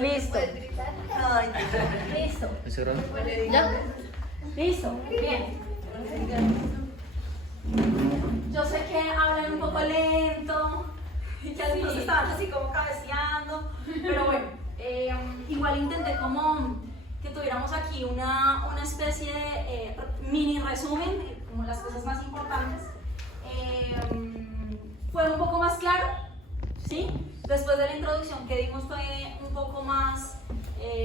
Listo. Listo. ¿Ya? Listo. Bien. Yo sé que hablan un poco lento y que algunos estaban así como cabeceando, pero bueno, igual intenté como que tuviéramos aquí una especie de mini resumen, como las cosas más importantes. Fue un poco más claro, ¿sí? Después de la introducción que dimos fue un poco más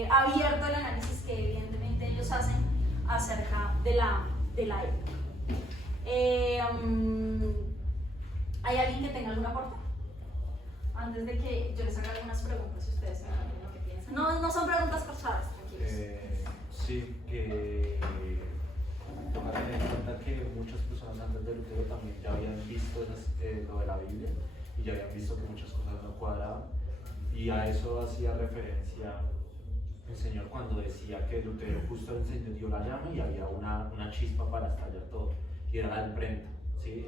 abierto el análisis que evidentemente ellos hacen acerca de la época. ¿Hay alguien que tenga alguna aporte? Antes de que yo les haga algunas preguntas, si ustedes saben lo que piensan. No son preguntas forzadas, tranquilos. Sí, que tomar en cuenta que muchas personas antes de Lutero también ya habían visto lo de la Biblia y ya habían visto que muchas cosas no cuadraban, y a eso hacía referencia el Señor cuando decía que Lutero justo encendió la llama y había una chispa para estallar todo, y era la imprenta. ¿Sí?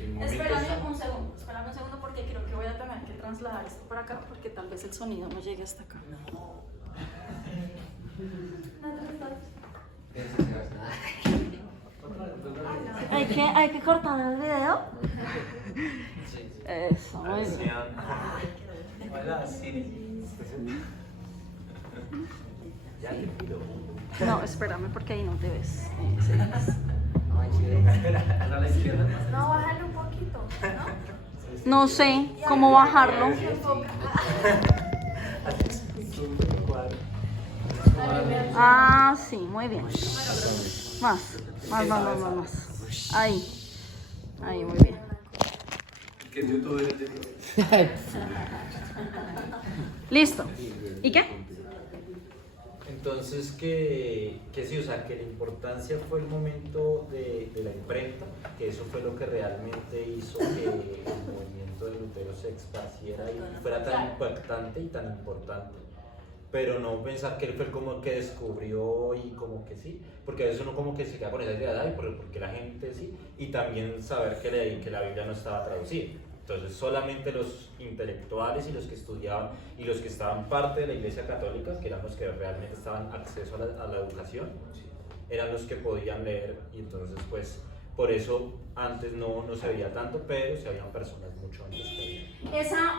El momento espérame un segundo porque creo que voy a tener que trasladar esto para acá porque tal vez el sonido no llegue hasta acá. ¿Hay que cortar el video? Eso, muy bien. Hola, sí. Ya te pido. No, espérame porque ahí no te ves. No, bájale un poquito, ¿no? No sé cómo bajarlo. Ah, sí, muy bien. Más. Ahí, muy bien. Listo. ¿Y qué? Entonces que sí, o sea, que la importancia fue el momento de la imprenta, que eso fue lo que realmente hizo que el movimiento de Lutero se esparciera y fuera tan impactante y tan importante. Pero no pensar que él fue como que descubrió y como que sí, porque a veces uno como que se queda con esa idea de ay, porque la gente sí, y también saber que la Biblia no estaba traducida. Entonces solamente los intelectuales y los que estudiaban y los que estaban parte de la Iglesia Católica, que eran los que realmente estaban acceso a la educación, eran los que podían leer, y entonces pues por eso antes no se veía tanto, pero se habían personas mucho antes que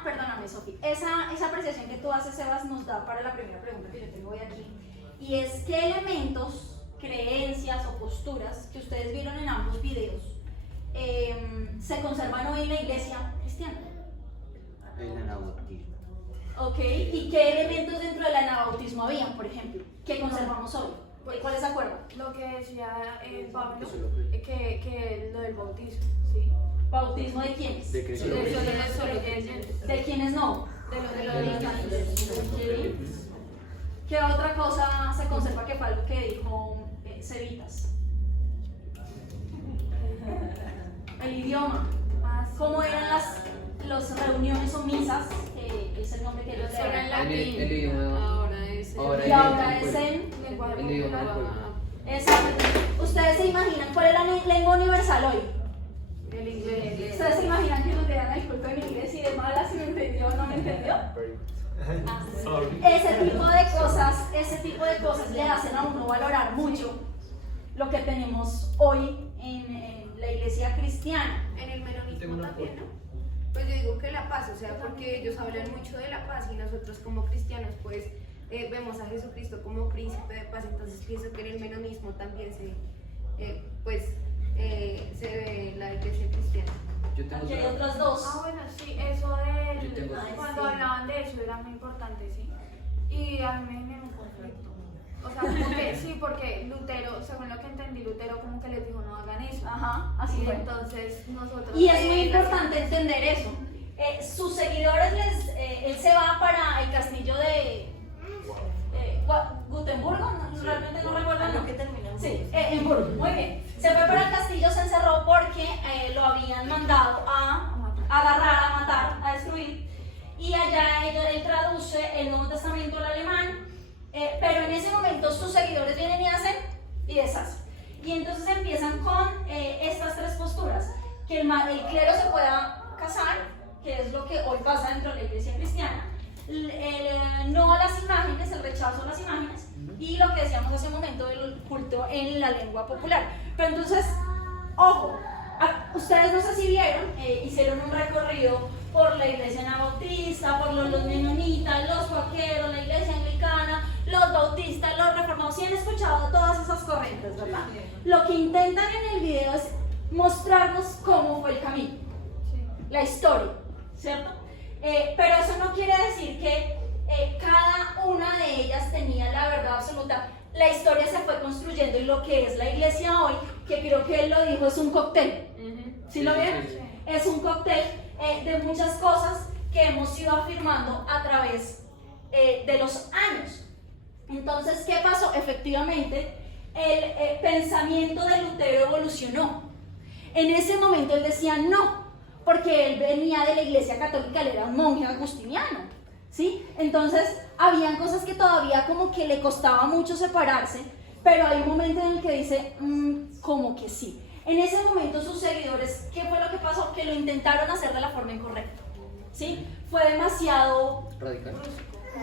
Perdóname, Sofi, esa apreciación que tú haces, Sebas, nos da para la primera pregunta que yo tengo hoy aquí, y es ¿qué elementos, creencias o posturas que ustedes vieron en ambos videos se conservan hoy en la iglesia cristiana? El anabautismo. Ok, ¿y qué elementos dentro del anabautismo habían, por ejemplo, que conservamos hoy? ¿Cuáles se acuerdan? Lo que decía Pablo, que lo del bautismo, ¿sí? ¿Bautismo de quiénes? De Cristo. ¿De quiénes no? De los ¿Qué otra cosa se conserva que fue algo que dijo Cevitas? El idioma. ¿Cómo eran las reuniones o misas? Que es el nombre que ellos le dan. El idioma. Y ahora es en lenguaje el idioma del pueblo. Exacto. ¿Ustedes se imaginan cuál es la lengua universal hoy? El inglés. ¿Ustedes se imaginan que nos dieran el culto en inglés y de malas si me entendió o no me entendió? Ese tipo de cosas le hacen a uno valorar mucho lo que tenemos hoy en la iglesia cristiana. En el menonismo también, ¿no? Pues yo digo que la paz, o sea, porque ellos hablan mucho de la paz y nosotros como cristianos pues vemos a Jesucristo como príncipe de paz, entonces pienso que en el menonismo también se ve la iglesia cristiana. Aquí hay otros dos. Bueno, sí, eso de cuando hablaban de eso era muy importante, ¿sí? Y a mí me dio un conflicto. O sea, como que sí, porque Lutero, según lo que entendí, Lutero como que les dijo no hagan eso. Ajá, así fue. Entonces nosotros... Y es muy importante entender eso. Sus seguidores, él se va para el castillo de Gutenbergo, realmente no recuerdo lo que termina. Sí, en Burgos, muy bien. Se fue para el castillo, se encerró porque lo habían mandado a agarrar, a matar, a destruir. Y allá él traduce el Nuevo Testamento al alemán, pero en ese momento sus seguidores vienen y hacen y deshacen. Y entonces empiezan con estas tres posturas: que el clero se pueda casar, que es lo que hoy pasa dentro de la iglesia cristiana, no a las imágenes, el rechazo a las imágenes, y lo que decíamos hace un momento del culto en la lengua popular. Pero entonces, ojo, ustedes no sé si vieron, hicieron un recorrido por la iglesia anabautista, por los menonitas, los cuáqueros, la iglesia anglicana, los bautistas, los reformados, sí han escuchado todas esas corrientes, ¿verdad? Lo que intentan en el video es mostrarnos cómo fue el camino, la historia, ¿cierto? Pero eso no quiere decir que cada una de ellas tenía la verdad absoluta. La historia se fue construyendo y lo que es la iglesia hoy, que creo que él lo dijo, es un cóctel. ¿Sí lo vieron? Es un cóctel de muchas cosas que hemos ido afirmando a través de los años. Entonces, ¿qué pasó? Efectivamente, el pensamiento de Lutero evolucionó. En ese momento él decía no, porque él venía de la iglesia católica, él era un monje agustiniano, ¿sí? Entonces, habían cosas que todavía como que le costaba mucho separarse, pero hay un momento en el que dice, como que sí. En ese momento sus seguidores, ¿qué fue lo que pasó? Que lo intentaron hacer de la forma incorrecta, ¿sí? Fue demasiado Radical.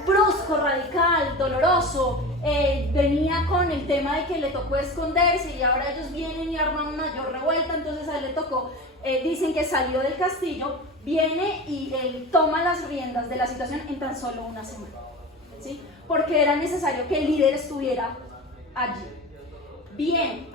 brusco, radical, doloroso, venía con el tema de que le tocó esconderse y ahora ellos vienen y arman una mayor revuelta, entonces a él le tocó, dicen que salió del castillo, viene y él toma las riendas de la situación en tan solo una semana, ¿sí? Porque era necesario que el líder estuviera allí. Bien,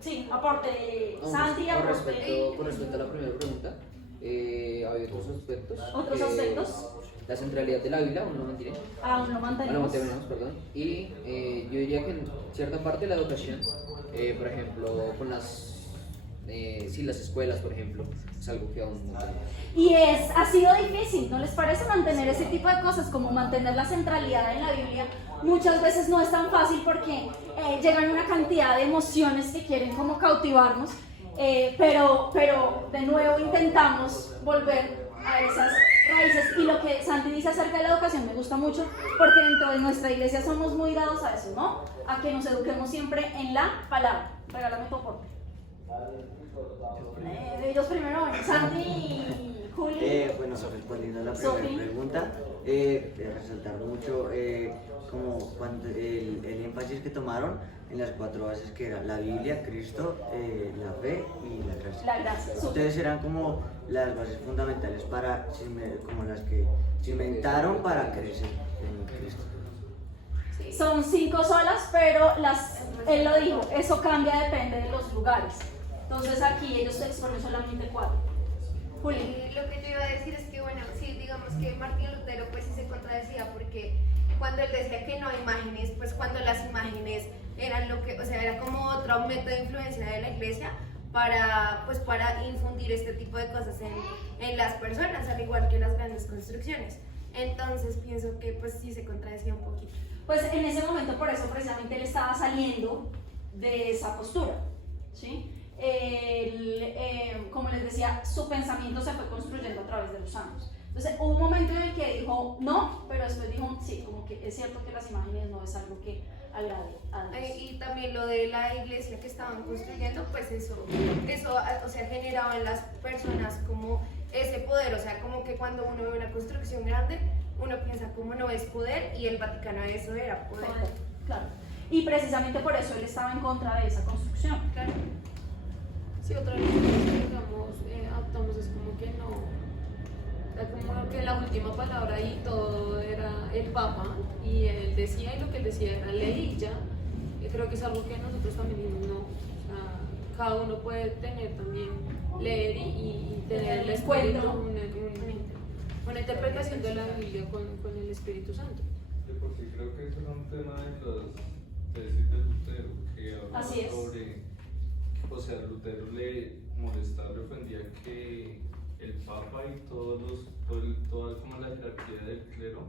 sí, aporte, Santi, aporte. Con respecto a la primera pregunta, hay otros aspectos. ¿Otros aspectos? La centralidad de la Biblia, aún no mentiré. Aún no mantenemos. Perdón. Y yo diría que en cierta parte la educación, por ejemplo, con las escuelas, por ejemplo, es algo que aún no tenemos. Y ha sido difícil, ¿no les parece? Mantener ese tipo de cosas, como mantener la centralidad en la Biblia, muchas veces no es tan fácil porque llegan una cantidad de emociones que quieren como cautivarnos, pero de nuevo intentamos volver a esas raíces. Y lo que Santi dice acerca de la educación me gusta mucho, porque dentro de nuestra iglesia somos muy dados a eso, ¿no? A que nos eduquemos siempre en la palabra. Regálame tu aporte. Ellos primero, bueno, Santi y Juli. Bueno, respondiendo a la primera pregunta, resaltar mucho como cuando el énfasis que tomaron en las 4 bases que eran la Biblia, Cristo, la fe y la gracia. La gracia. Ustedes eran como las bases fundamentales para, como las que cimentaron para crecer en Cristo. Son 5 solas, pero él lo dijo, eso cambia, depende de los lugares. Entonces aquí ellos exponen solamente 4. Juli. Lo que yo iba a decir es que, bueno, sí, digamos que Martín Lutero pues sí se contradecía, porque cuando él decía que no hay imágenes, pues cuando las imágenes eran lo que, o sea, era como otro método de influencia de la iglesia para infundir este tipo de cosas en las personas, al igual que las grandes construcciones. Entonces pienso que pues sí se contradecía un poquito. Pues en ese momento, por eso precisamente él estaba saliendo de esa postura, ¿sí? Como les decía, su pensamiento se fue construyendo a través de los años. Entonces hubo un momento en el que dijo no, pero después dijo sí, como que es cierto que las imágenes no es algo que agrade a Dios. Y también lo de la iglesia que estaban construyendo, pues eso, o sea, generaba en las personas como ese poder, o sea, como que cuando uno ve una construcción grande, uno piensa como no es poder, y el Vaticano eso era poder. Claro. Y precisamente por eso él estaba en contra de esa construcción. Claro. Sí, otra vez, digamos, adoptamos es como que no, como que la última palabra y todo era el Papa, y él decía, y lo que él decía era ley y ya. Y creo que es algo que nosotros también dijimos, no, o sea, cada uno puede tener también, leer y tener el espíritu, una interpretación de la Biblia con el Espíritu Santo. Sí, porque creo que eso era un tema de las tesis de Lutero, que hablaba sobre, o sea, Lutero le molestaba, le ofendía que el Papa y toda como la jerarquía del clero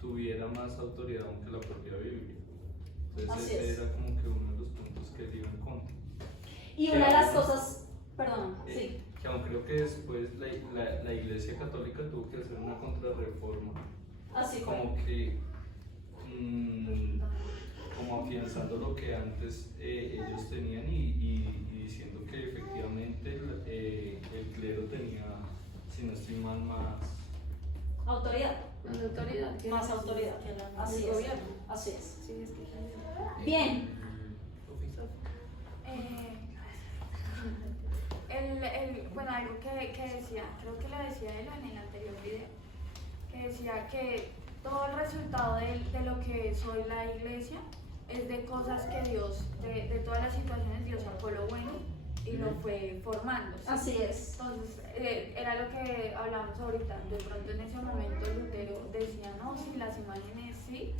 tuviera más autoridad aunque la propia Biblia. Entonces ese era como que uno de los puntos que él iba en contra. Y una de las cosas, perdón, sí. Que aún creo que después la Iglesia Católica tuvo que hacer una contrarreforma. Así fue. Como que como afianzando lo que antes ellos tenían y diciendo que efectivamente el clero tenía, si no estoy mal, más autoridad. Más autoridad. que Más el- autoridad. que el Así es. gobierno. Así es. Sí, es que Bien. Bueno, algo que decía, creo que lo decía él en el anterior video, que decía que todo el resultado de lo que es hoy la iglesia es de cosas que Dios, de todas las situaciones, Dios sacó lo bueno y lo fue formando. ¿sí? Así es. Entonces, era lo que hablábamos ahorita. De pronto en ese momento Lutero decía, no, sí, las imágenes sí,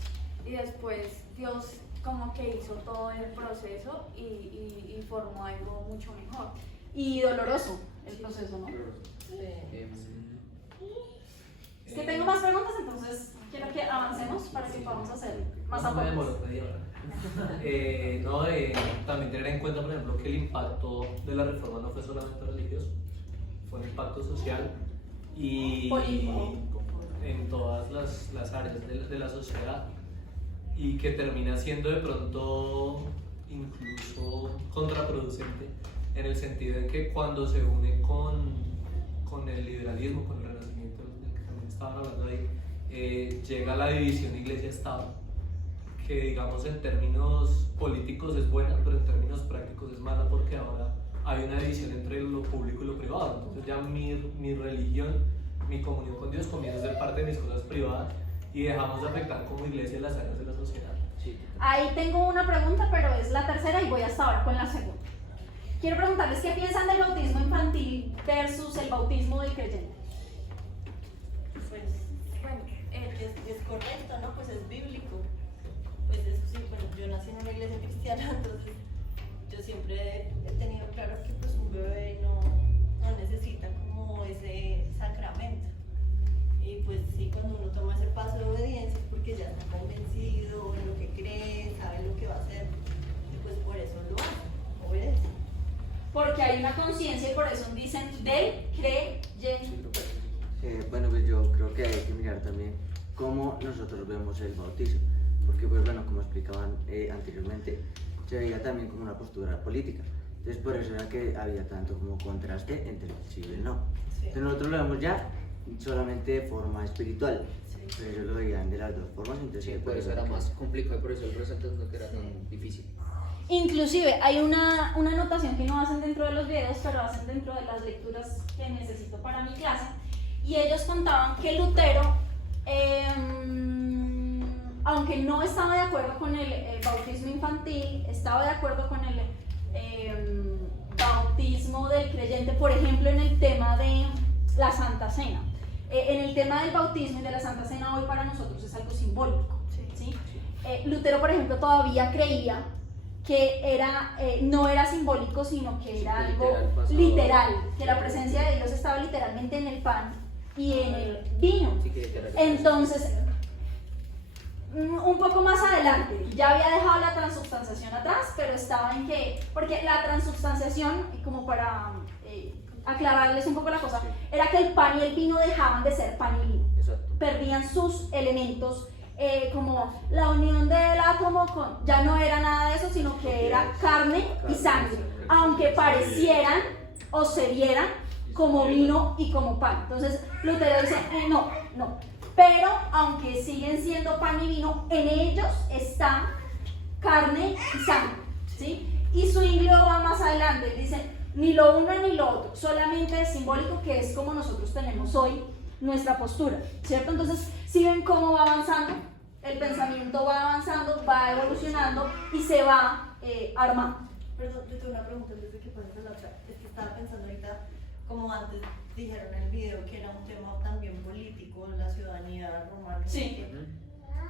y después Dios como que hizo todo el proceso y formó algo mucho mejor. Y doloroso el proceso, ¿no? Es que tengo más preguntas, entonces quiero que avancemos para que podamos hacer más No me aportes. demoro media hora. También tener en cuenta, por ejemplo, que el impacto de la reforma no fue solamente religioso, fue un impacto social y Político. en todas las áreas de la sociedad, y que termina siendo de pronto incluso contraproducente, en el sentido de que cuando se une con el liberalismo, con el renacimiento del que también estaban hablando ahí, llega la división iglesia-estado, que digamos en términos políticos es buena, pero en términos prácticos es mala, porque ahora hay una división entre lo público y lo privado. Entonces ya mi religión, mi comunión con Dios comienza a ser parte de mis cosas privadas, y dejamos de afectar como iglesia las áreas de la sociedad. Sí. Ahí tengo una pregunta, pero es la tercera y voy hasta ahora con la segunda. Quiero preguntarles qué piensan del bautismo infantil versus el bautismo del creyente. Pues bueno, es correcto, ¿no? Pues es bíblico. Pues eso sí, bueno, yo nací en una iglesia cristiana, entonces yo siempre he tenido claro que pues un bebé no necesita como ese sacramento. Y pues sí, cuando uno toma ese paso de obediencia es porque ya está convencido en lo que cree, sabe lo que va a hacer, y pues por eso lo hace, obedece. Porque hay una conciencia y por eso dicen del creyente. Bueno, pues yo creo que hay que mirar también cómo nosotros vemos el bautismo, porque pues bueno, como explicaban anteriormente, se veía también como una postura política. Entonces por eso era que había tanto como contraste entre el sí y el no. Sí. Entonces nosotros lo vemos ya solamente de forma espiritual, Sí. pero ellos lo veían de las dos formas, entonces Sí, por eso era más complicado y por eso el resaltando que era tan difícil. Inclusive hay una anotación que no hacen dentro de los videos, pero hacen dentro de las lecturas que necesito para mi clase, y ellos contaban que Lutero, aunque no estaba de acuerdo con el bautismo infantil, estaba de acuerdo con el bautismo del creyente, por ejemplo en el tema de la Santa Cena. En el tema del bautismo y de la Santa Cena hoy para nosotros es algo simbólico, ¿sí? Lutero, por ejemplo, todavía creía que no era simbólico, sino que era algo literal, que la presencia de Dios estaba literalmente en el pan y en el vino. Entonces, un poco más adelante, ya había dejado la transubstanciación atrás, pero estaba en que, porque la transubstanciación, como para aclararles un poco la cosa, era que el pan y el vino dejaban de ser pan y vino, Exacto. perdían sus elementos, como la unión del átomo ya no era nada de eso, sino que era carne y sangre, aunque parecieran o se vieran como vino y como pan. Entonces Lutero dice, no, pero aunque siguen siendo pan y vino, en ellos está carne y sangre, ¿sí? Y Zwingli va más adelante, dice, ni lo uno ni lo otro, solamente es simbólico, que es como nosotros tenemos hoy nuestra postura, ¿cierto? Entonces, si ven cómo va avanzando, el pensamiento va avanzando, va evolucionando y se va armando. Perdón, yo tengo una pregunta antes de que pases a la otra. Es que estaba pensando ahorita, como antes dijeron en el video, que era un tema también político, la ciudadanía romana. Sí.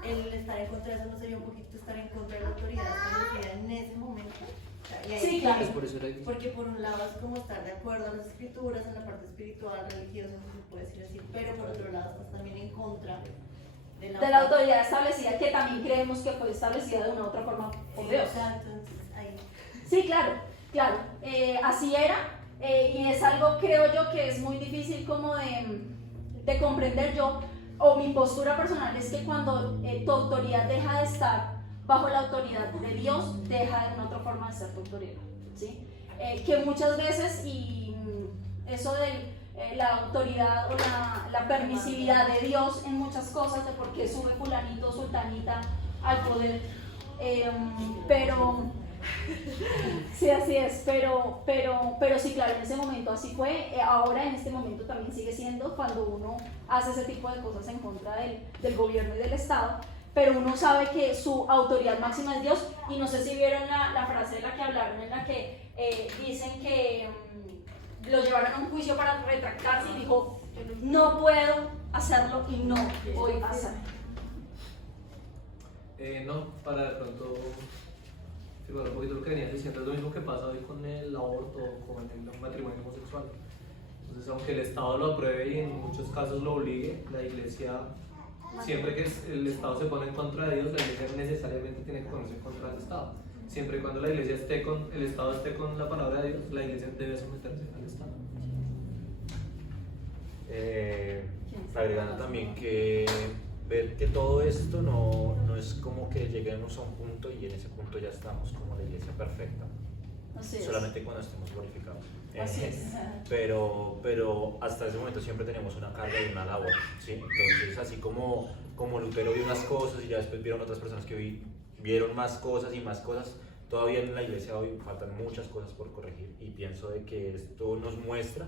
El estar en contra de eso no sería un poquito estar en contra de la autoridad establecida en ese momento. O sea, y ahí Sí, claro. Pues por eso era difícil. porque por un lado es como estar de acuerdo a las escrituras, en la parte espiritual, religiosa, no se puede decir así, pero por otro lado estás también en contra de La autoridad establecida, que también creemos que fue establecida de una u otra forma por Dios. Exacto, entonces ahí. Sí, claro, así era, y es algo, creo yo, que es muy difícil como de comprender yo, o mi postura personal es que cuando tu autoridad deja de estar bajo la autoridad de Dios, deja de una otra forma de ser tu autoridad, ¿sí? Que muchas veces, y eso del la autoridad o la permisividad de Dios en muchas cosas, de por qué sube fulanito o sultanita al poder, pero sí, así es, pero sí, claro, en ese momento así fue, ahora en este momento también sigue siendo cuando uno hace ese tipo de cosas en contra del gobierno y del Estado, pero uno sabe que su autoridad máxima es Dios. Y no sé si vieron la frase de la que hablaron, en la que dicen que lo llevaron a un juicio para retractarse y dijo, no puedo hacerlo y no voy a hacerlo. No, para de pronto figurar un poquito lo que venías diciendo, es lo mismo que pasa hoy con el aborto o con el matrimonio homosexual. Entonces, aunque el Estado lo apruebe y en muchos casos lo obligue, la Iglesia, siempre que el Estado se pone en contra de Dios, la Iglesia necesariamente tiene que ponerse en contra del Estado. Siempre y cuando la Iglesia el Estado esté con la palabra de Dios, la Iglesia debe someterse al Estado. Agregando también que ver que todo esto no es como que lleguemos a un punto y en ese punto ya estamos como la iglesia perfecta. Así es. Solamente cuando estemos glorificados. Así es. Pero hasta ese momento siempre tenemos una carga y una labor, ¿sí? Entonces, así como Lutero vio unas cosas y ya después vieron otras personas que vieron más cosas y más cosas, todavía en la iglesia hoy faltan muchas cosas por corregir, y pienso de que esto nos muestra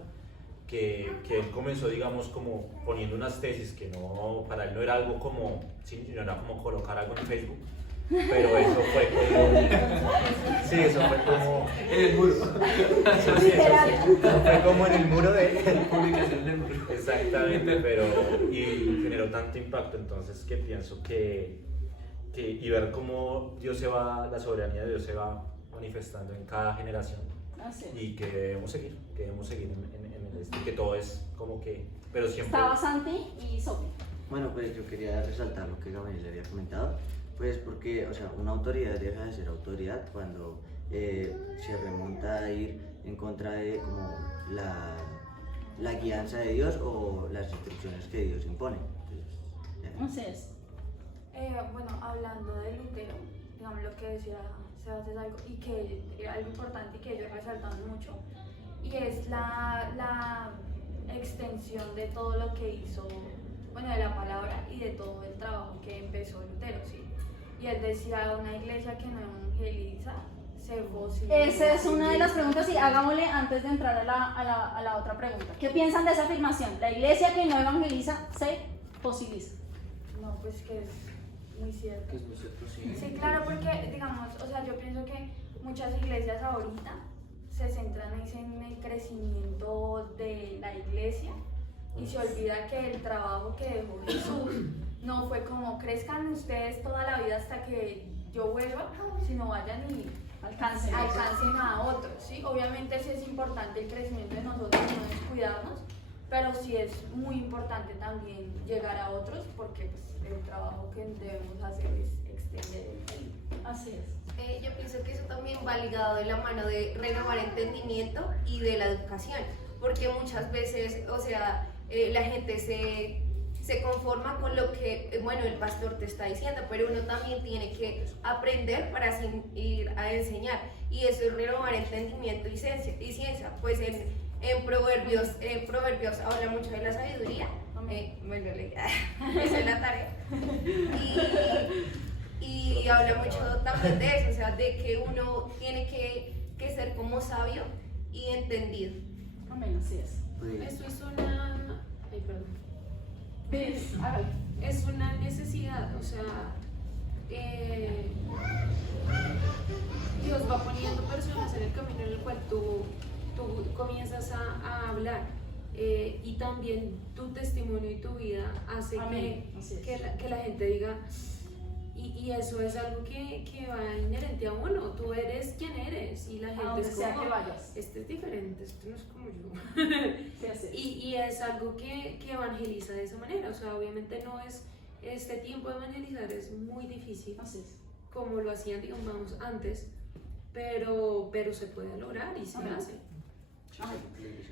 que él comenzó, digamos, como poniendo unas tesis que no, para él no era algo como, sí, no era como colocar algo en Facebook, pero eso fue como, sí, eso fue como En el muro. sí, eso fue como en el muro de Publicación del muro. exactamente, pero y generó tanto impacto, entonces que pienso que y ver cómo la soberanía de Dios se va manifestando en cada generación. Y que debemos seguir en el que todo es como que, pero siempre. Estaba Santi y Sophie. Bueno, pues yo quería resaltar lo que Gabriel le había comentado, pues porque, o sea, una autoridad deja de ser autoridad cuando se remonta a ir en contra de como la guianza de Dios o las instrucciones que Dios impone. Así es. Bueno, hablando de Lutero, digamos lo que decía Sebastián, algo y que era algo importante y que ellos resaltaban mucho, y es la extensión de todo lo que hizo, bueno, de la palabra y de todo el trabajo que empezó Lutero, ¿sí? Y él decía, una iglesia que no evangeliza se fosiliza. Esa es una de las preguntas, y hagámosle antes de entrar a la otra pregunta. ¿Qué piensan de esa afirmación? La iglesia que no evangeliza se fosiliza. No, pues que es muy cierto. Que es muy cierto, sí. Sí, claro, porque digamos, o sea, yo pienso que muchas iglesias ahorita se centran en el crecimiento de la iglesia y se olvida que el trabajo que dejó Jesús no fue como crezcan ustedes toda la vida hasta que yo vuelva, sino vayan y alcancen a otros, ¿sí? Obviamente sí es importante el crecimiento de nosotros, no descuidarnos, pero sí es muy importante también llegar a otros, porque pues, el trabajo que debemos hacer es extender el reino. Así es. Yo pienso que eso también va ligado de la mano de renovar entendimiento y de la educación, porque muchas veces, o sea, la gente se conforma con lo que, bueno, el pastor te está diciendo, pero uno también tiene que aprender para así ir a enseñar, y eso es renovar entendimiento y ciencia. Pues en Proverbios habla mucho de la sabiduría, bueno, esa es la tarea, y habla mucho también de eso, o sea, de que uno tiene que ser como sabio y entendido. Amén, así es. Eso es una... Ay, perdón. Hágale. Es una necesidad, o sea, Dios va poniendo personas en el camino en el cual tú comienzas a hablar, y también tu testimonio y tu vida hace que la gente diga, y eso es algo que va inherente a uno, tú eres quien eres, y la gente es como, este es diferente, este no es como yo. Y es algo que evangeliza de esa manera, o sea, obviamente no es, este tiempo de evangelizar es muy difícil, como lo hacían, digamos, antes, pero se puede lograr y se hace.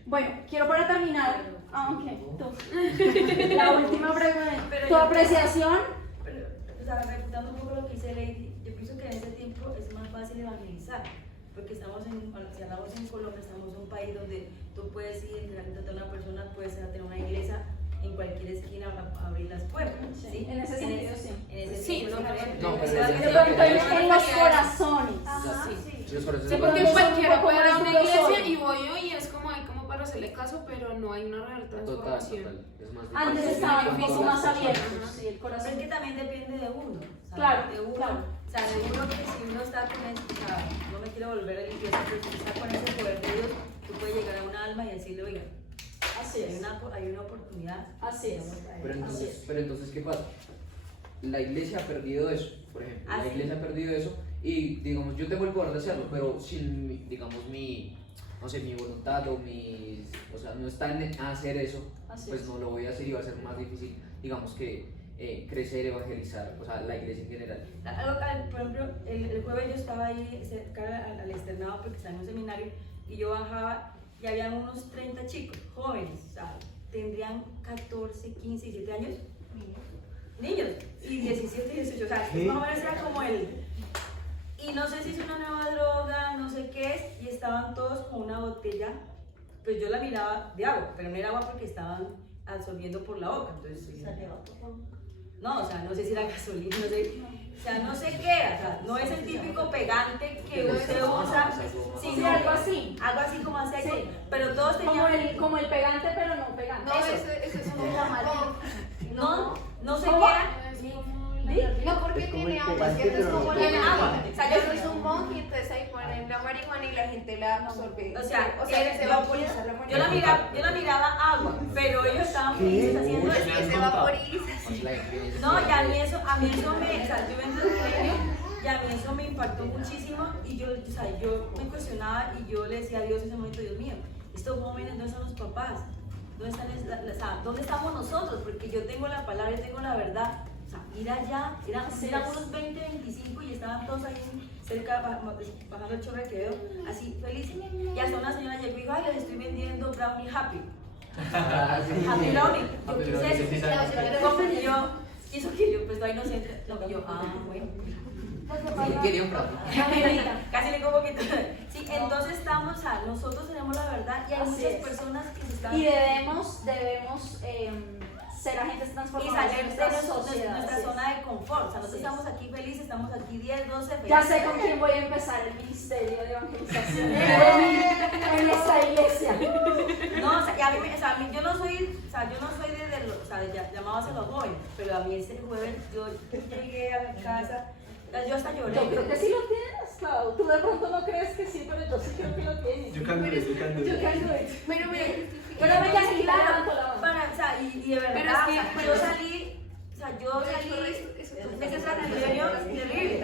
Bueno, quiero para terminar, la última pregunta, tu apreciación. O sea, refutando un poco lo que dice Lady, yo pienso que en ese tiempo es más fácil evangelizar, porque estamos si hablamos en Colombia, estamos en un país donde tú puedes ir a una persona, puedes tener una iglesia en cualquier esquina, abrir las puertas. ¿Sí? En ese sentido, sí. En ese Sí, sentido, No, pero En los corazones. Ajá, Sí. sí. Sí, los corazones Sí, de porque paz. cualquiera puede ir a una iglesia solo. y voy yo y es como hay como para hacerle caso, pero no hay una real Total, transformación. total. Es más Antes difícil. estaban un poco más Total. abiertos, sí, el Pero corazón. es que también depende de uno. ¿sabes? Claro, De uno. claro. O sea, de uno que si uno está con ese, o sea, no me quiero volver religiosa, pero si está con ese poder de Dios, tú puedes llegar a un alma y decirle, oiga, Así hay es. una oportunidad. Así es. Pero entonces, ¿qué pasa? La iglesia ha perdido eso, por ejemplo. Ah, La sí. iglesia ha perdido eso y, digamos, yo tengo el poder de hacerlo, pero sin, digamos, no sé, mi voluntad o o sea, no está en hacer eso, Así pues es. no lo voy a hacer y va a ser más difícil, digamos, que crecer, evangelizar, o sea, la iglesia en general. Por ejemplo, el jueves yo estaba ahí cerca al externado porque estaba en un seminario y yo bajaba y había unos 30 chicos, jóvenes, o sea, tendrían 14, 15, 17 años. Niños, y 17, 18, o sea, ¿Qué? más o menos era como el... Y no sé si es una nueva droga, no sé qué es, y estaban todos con una botella, pues yo la miraba de agua, pero no era agua porque estaban absorbiendo por la boca, entonces... No, o sea, no sé si era gasolina, no sé, o sea, no sé qué era, o sea, no es el típico pegante que usted usa, Sí, sino algo así. algo así como aceite, Sí. pero todos tenían... Como el pegante, pero no pegante. No, eso es un llamadito. No sé ¿Cómo? qué era. Es como No, porque Es como tiene el agua, pegante, ¿cierto? Es pero como no la tiene agua. O sea, yo soy un monje, entonces ahí ponen la marihuana y la gente la absorbe. O sea, que se vaporiza la yo marihuana. la miraba agua, pero ellos estaban felices haciendo Es eso. que se vaporiza. No, y a mí eso me, o sea, yo vengo del colegio y a mí eso me impactó muchísimo y yo, o sea, yo me cuestionaba y yo le decía a Dios en ese momento, Dios mío, estos jóvenes, ¿dónde están los papás? ¿Dónde ¿dónde estamos nosotros? Porque yo tengo la palabra, yo tengo la verdad. O sea, ir allá, eran unos 20, 25 y estaban todos ahí cerca, bajando el chorro de Quevedo, así felices. Y hasta una señora llegó y dijo, ay, les estoy vendiendo brownie happy. Happy brownie. Yo, ¿qué es eso? Y yo, ¿qué es eso que yo? Pues no inocente. No, yo, bueno. Quería un plato. Casi le como que sí, entonces estamos, o sea, nosotros tenemos la verdad y hay Así muchas es. personas que se están... Y debemos ser agentes y transformadores salir de de la sociedad. nuestra así es. zona de confort. O sea, nosotros Así es. estamos aquí felices, estamos aquí 10, 12 felices. Ya sé con quién voy a empezar el ministerio de evangelización en esta iglesia. No, o sea, y a mí, yo no soy de los, o sea, llamados a los jóvenes, pero a mí ese jueves yo llegué a la casa, yo hasta lloré. Yo creo que sí lo tienes, Clau. Tú de pronto no crees que sí, pero yo sí creo que lo tienes. You can do it, you can do Yo it. can do it. Pero mira, Pero me quedé claro. O sea, y de verdad, Pero es que, o sea, yo salí, ese sacrificio terrible, y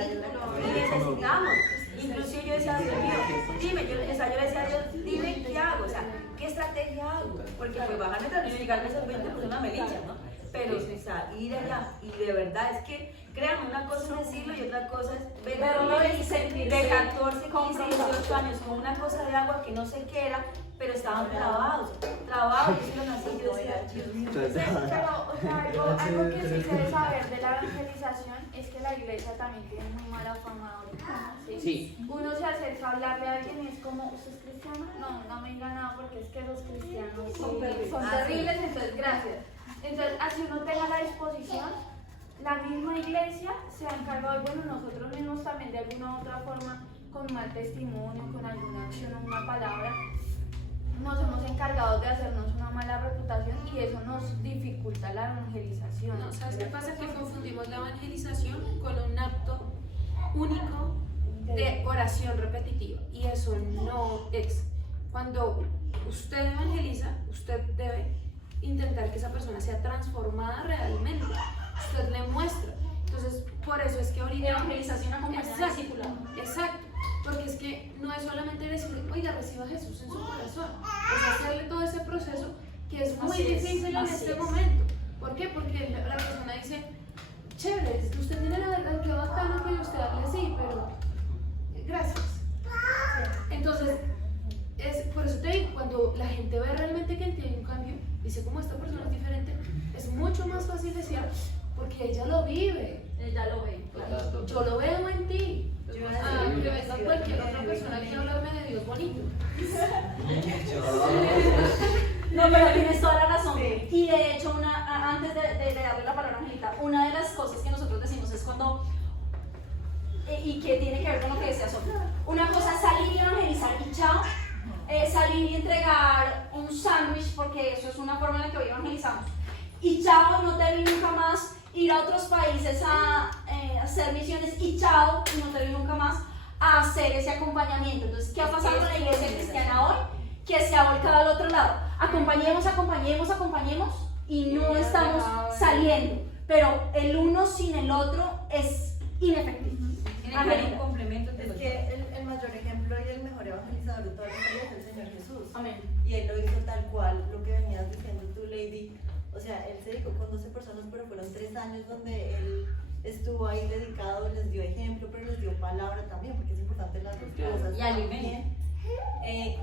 necesitamos. Inclusive yo decía, Dios mío, dime, yo le decía a Dios, dime qué hago, o sea, qué estrategia hago, porque pues bajarme también y llegarme a esos 20 pues una melicha, ¿no? Pero, o sea, ir allá, y de verdad, es que, créanme, una cosa es decirlo y otra cosa es Verlo y sentirse de 14, 15, confrontado. 18 años con una cosa de agua que no sé qué era, pero estaban trabados, y yo así, yo decía, Dios mío. Pero, o sea, algo que sí se debe saber de la evangelización es que la iglesia también tiene muy mala fama ahora. Sí. Uno se acerca a hablarle a alguien y es como, ¿usted es cristiano? No, no me diga nada porque es que los cristianos son terribles, entonces gracias. Entonces, así uno tenga la disposición, la misma iglesia se ha encargado, y bueno, nosotros mismos también de alguna u otra forma, con mal testimonio, con alguna acción o una palabra, nos hemos encargado de hacernos una mala reputación y eso nos dificulta la evangelización. No, ¿sabes qué pasa? Que confundimos la evangelización con un acto único de oración repetitiva y eso no es. Cuando usted evangeliza, usted debe intentar que esa persona sea transformada realmente. Usted le muestra. Entonces, por eso es que ahorita... Evangelización acompañada de discipulado. Exacto. Porque es que no es solamente decirle, oiga, reciba a Jesús en su corazón. Es hacerle todo ese proceso que es muy difícil en este momento. ¿Por qué? Porque la persona dice, chévere, usted tiene la verdad, qué bacano que usted hable así, pero gracias. Entonces, por eso te digo, cuando la gente ve realmente que tiene un cambio, dice, como esta persona es diferente, es mucho más fácil decir, porque ella lo vive. Ella lo ve. Yo lo veo en ti. Yo que venga cualquier otra persona que hablarme de Dios bonito. No, pero tienes toda la razón. Y de hecho, antes de darle la palabra a Angelita, una de las cosas que nosotros decimos es cuando, y que tiene que ver con lo que decía Sofía, una cosa es salir y evangelizar y chao, salir y entregar un sándwich, porque eso es una forma en la que hoy evangelizamos, y chao, no te vi nunca más, ir a otros países a hacer misiones, y chao, y no te vi nunca más a hacer ese acompañamiento. Entonces, ¿qué ha pasado con la iglesia cristiana hoy? Que se ha volcado al otro lado. Acompañemos y no estamos saliendo. Pero el uno sin el otro es inefectivo. Tiene un complemento. Es que el mayor ejemplo y el mejor evangelizador de toda la historia es el Señor Jesús. Amén. Y Él lo hizo tal cual, lo que venías diciendo tú, Lady. O sea, Él se dedicó con 12 personas, pero fueron 3 años donde Él estuvo ahí dedicado, les dio ejemplo, pero les dio palabra también, porque es importante las dos cosas. Y alimento.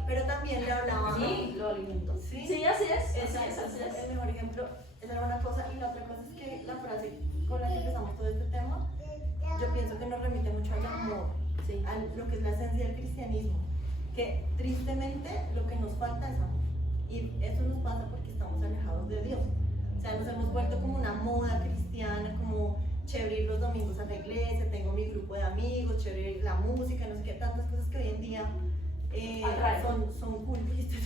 Pero también le hablaba. Sí, lo alimento. Sí, así es. Así es. El mejor ejemplo, esa era una cosa. Y la otra cosa es que la frase con la que empezamos todo este tema, yo pienso que nos remite mucho al amor, a lo que es la esencia del cristianismo. Que tristemente lo que nos falta es amor. Y eso nos pasa porque estamos alejados de Dios. O sea, nos hemos vuelto como una moda cristiana, como chévere ir los domingos a la iglesia, tengo mi grupo de amigos, chévere ir la música, no sé qué, tantas cosas que hoy en día son cool, ¿viste?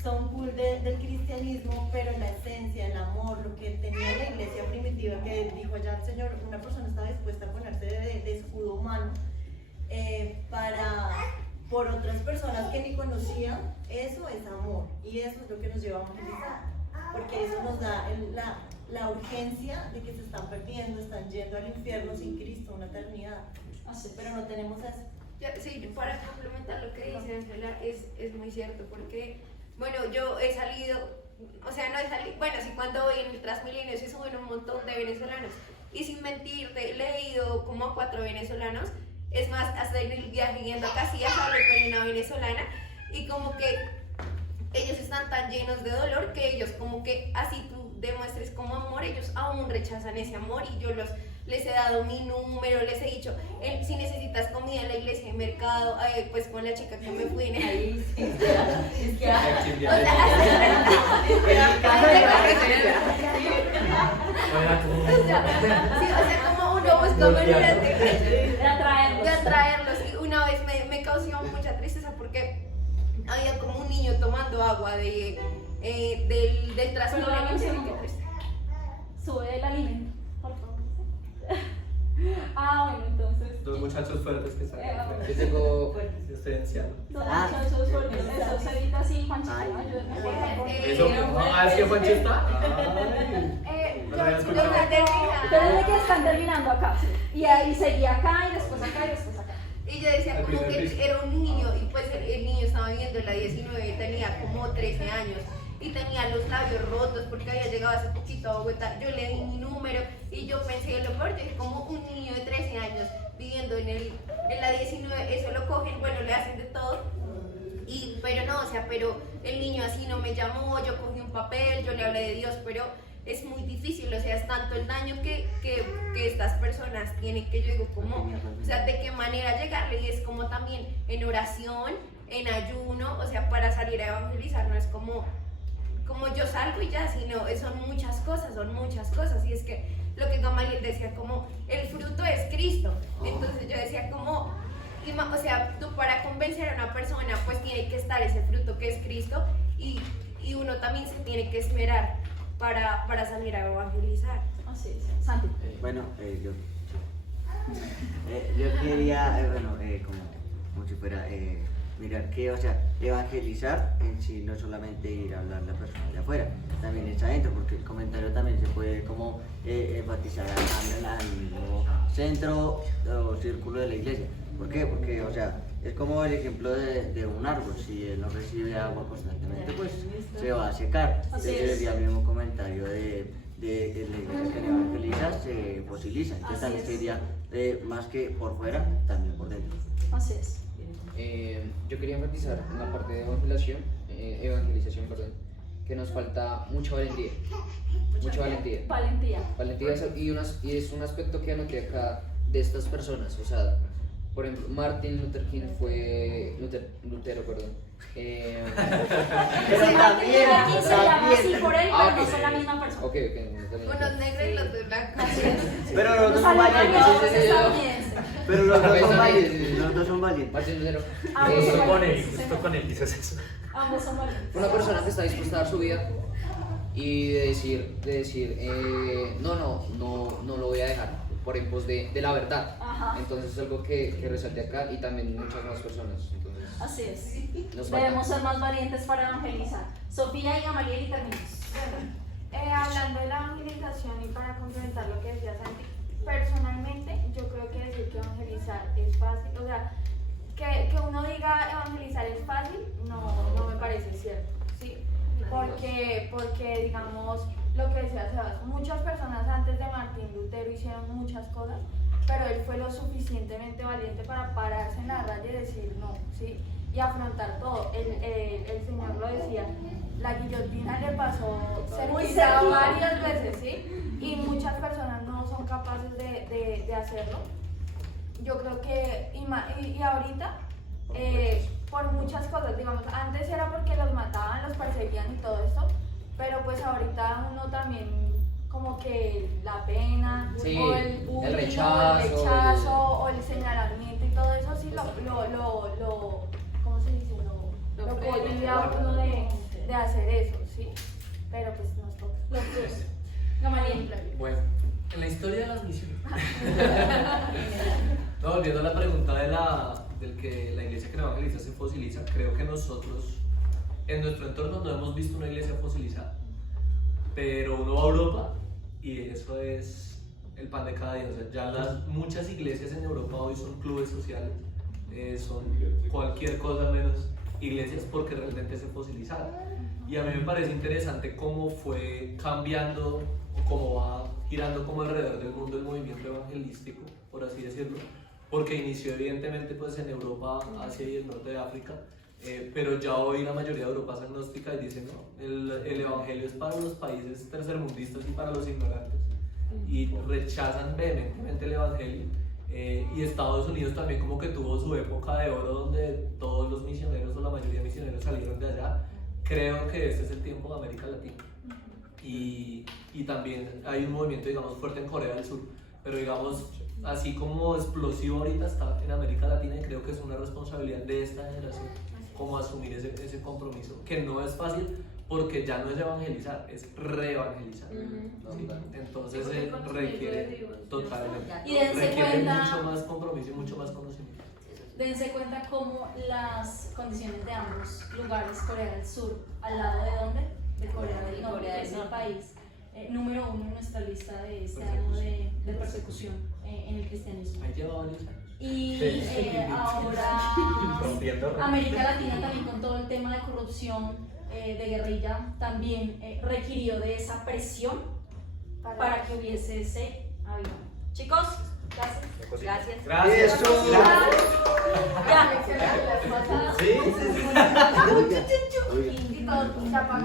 Son cool del cristianismo, pero la esencia, el amor, lo que tenía la iglesia primitiva, que dijo allá el Señor, una persona estaba dispuesta a ponerse de escudo humano por otras personas que ni conocían, eso es amor, y eso es lo que nos lleva a evangelizar, porque eso nos da la urgencia de que se están perdiendo, están yendo al infierno sin Cristo, una eternidad, pero no tenemos eso. Sí, para complementar lo que dice Ángela, es muy cierto, porque, bueno, yo he salido, o sea, no he salido, bueno, sí, cuando voy en el Transmilenio se suben un montón de venezolanos, y sin mentirte, le he ido como a 4 venezolanos, es más, hasta en el viaje yendo a Casillas hablé con una venezolana, y como que ellos están tan llenos de dolor que ellos como que así tú demuestres como amor, ellos aún rechazan ese amor, y yo les he dado mi número, les he dicho, si necesitas comida en la iglesia, en mercado, pues con la chica que me fui en ahí. Es que o sea, como uno busca maneras de atraerlos, y una vez me causó mucha tristeza porque había como un niño tomando agua del Transmilenio. Sube el alimento, por favor. Bueno, entonces. Dos muchachos fuertes que salen. Yo tengo. Yo estoy anciano. Dos muchachos fuertes. Eso se evita así, Juanchito. Eso, es que Juancho está. Pero que están terminando acá. Y ahí seguía acá y después acá y después acá. Y yo decía como que era un niño, y pues el niño estaba viviendo en la 19, tenía como 13 años. Y tenía los labios rotos porque había llegado hace poquito a Bogotá. Yo le di mi número y yo pensé lo peor, yo dije, como un niño de 13 años viviendo en la 19, eso lo cogen, bueno, le hacen de todo. Pero no, o sea, pero el niño así no me llamó, yo cogí un papel, yo le hablé de Dios, pero es muy difícil, o sea, es tanto el daño que estas personas tienen, que yo digo, como, o sea, de qué manera llegarle, y es como también en oración, en ayuno, o sea, para salir a evangelizar, no es como yo salgo y ya, sino son muchas cosas, y es que lo que Gamaliel decía, como el fruto es Cristo, entonces yo decía como, o sea, tú para convencer a una persona pues tiene que estar ese fruto que es Cristo, y uno también se tiene que esmerar para salir a evangelizar. Así es. Santi. Bueno, yo quería, como si fuera, mirar que, o sea, evangelizar en sí no solamente ir a hablar a la persona de afuera, también está adentro, porque el comentario también se puede como enfatizar al mismo centro o círculo de la iglesia. ¿Por qué? Porque, o sea, es como el ejemplo de un árbol, si él no recibe agua constantemente, pues se va a secar. Entonces sería el mismo comentario de la iglesia que evangeliza, se fosiliza. Entonces también sería más que por fuera, también por dentro. Así es. Yo quería enfatizar en la parte de evangelización, que nos falta mucha valentía. Mucha valentía. Valentía. Valentía y es un aspecto que anoté acá de estas personas, o sea, por ejemplo, Martin Luther King fue. Lutero, perdón. Pero Martin también, Luther King se llama así también. por él, Ah, pero no ok. son la misma persona. Ok. Uno es negro y los de blanco. Pero los dos Los son valientes. alemanes sí, sí, sí. estadounidenses. Pero los dos son Cabeza valientes. Los dos son valientes. Martin Lutero. Ambos Eh, son Justo con él, valientes, justo con él dices eso. Ambos son valientes. Una persona que está dispuesta a dar su vida y de decir no lo voy a dejar por en pos de la verdad. Ajá. Entonces es algo que resalte acá y también muchas más personas. Entonces, Así es. nos falta. Debemos ser más valientes para evangelizar. Sofía y Gamaliel y terminamos. Hablando de la evangelización y para complementar lo que decía Santi, personalmente yo creo que decir que evangelizar es fácil, o sea, que uno diga evangelizar es fácil, no me parece cierto, ¿sí? Porque digamos, lo que decía Sebas, muchas personas antes de Martín Lutero hicieron muchas cosas, pero él fue lo suficientemente valiente para pararse en la raya y decir no, ¿sí? Y afrontar todo. El Señor lo decía, la guillotina le pasó cerquita varias veces, ¿sí? Y muchas personas no son capaces de hacerlo. Yo creo que, y ahorita, por muchas cosas, digamos, antes era porque los mataban, los perseguían y todo esto, pero pues ahorita uno también como que la pena, Sí, o el bullying, el o rechazo, o el señalamiento y todo eso, sí ¿cómo se dice? Lo cohibe a uno de hacer eso, ¿sí? Pero pues nos toca. Gamaliel. Bueno, en la historia de las misiones. No, volviendo a la pregunta del que la iglesia que no evangeliza se fosiliza, creo que nosotros en nuestro entorno no hemos visto una iglesia fosilizada, pero uno va a Europa y eso es el pan de cada día. O sea, ya muchas iglesias en Europa hoy son clubes sociales, son cualquier cosa menos iglesias porque realmente se fosilizaron. Y a mí me parece interesante cómo fue cambiando, o cómo va girando como alrededor del mundo el movimiento evangelístico, por así decirlo, porque inició evidentemente pues en Europa, Asia y el norte de África, pero ya hoy la mayoría de Europa es agnóstica y dice no, el evangelio es para los países tercermundistas y para los ignorantes, y rechazan vehementemente el evangelio. Y Estados Unidos también como que tuvo su época de oro donde todos los misioneros o la mayoría de misioneros salieron de allá. Creo que este es el tiempo de América Latina y también hay un movimiento digamos fuerte en Corea del Sur, pero digamos así como explosivo ahorita está en América Latina, y creo que es una responsabilidad de esta generación como asumir ese compromiso, que no es fácil porque ya no es evangelizar, es reevangelizar. ¿Sí? Entonces requiere totalmente, Y dense requiere cuenta, mucho más compromiso y mucho más conocimiento. dense cuenta cómo las condiciones de ambos lugares, Corea del Sur, ¿al lado de dónde? De Corea del Norte, que es el país número 1 en nuestra lista de este año de persecución en el cristianismo. Ahí lleva varios años. Y ahora Rompiendo récords. América Latina también con todo el tema de corrupción, de guerrilla, también requirió de esa presión para que hubiese ese avión. Chicos, gracias. Gracias. Eso. Ya. Sí, sí, sí. Oiga, oiga. Y todo se apagó.